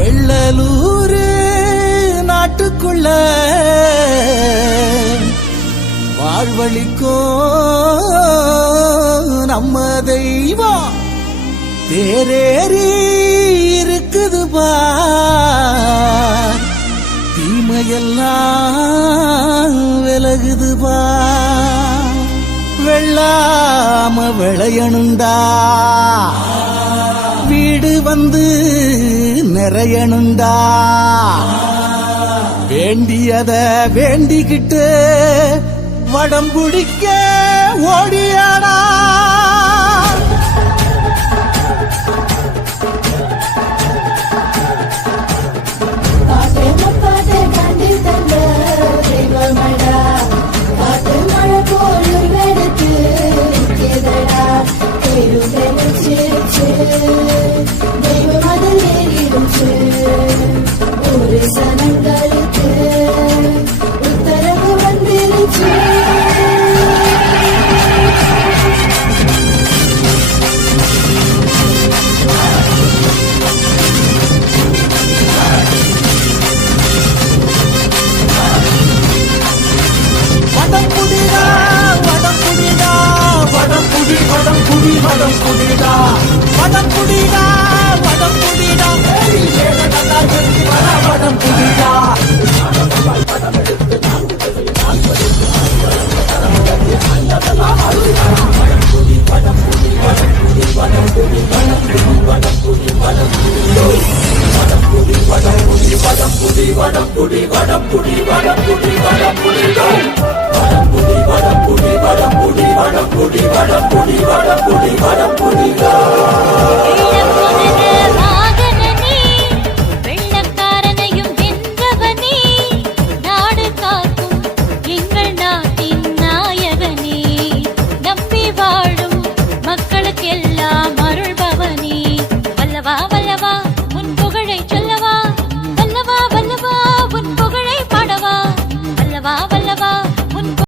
வெள்ளலூரு நாட்டுக்குள்ள வாழ்வழிக்கோ நம்ம தெய்வம். தேரேறி இருக்குது பார் தீமையெல்லாம் விலகுது பார் வெள்ளாம விளையணுண்டா. வீடு வந்து நிறையணுண்டா வேண்டியத வேண்டிக்கிட்டு வடம் பிடிக்க ஓடியாடா. குடி மதம் குடி மதம் குடிடா மதம் குடிடா மதம் குடிடா மதம் குடிடா வடம்புடி வடம்புடி வடம்புடி வடம்புடி வடம்புடி வடம்புடி குடிடா ஐயப்பா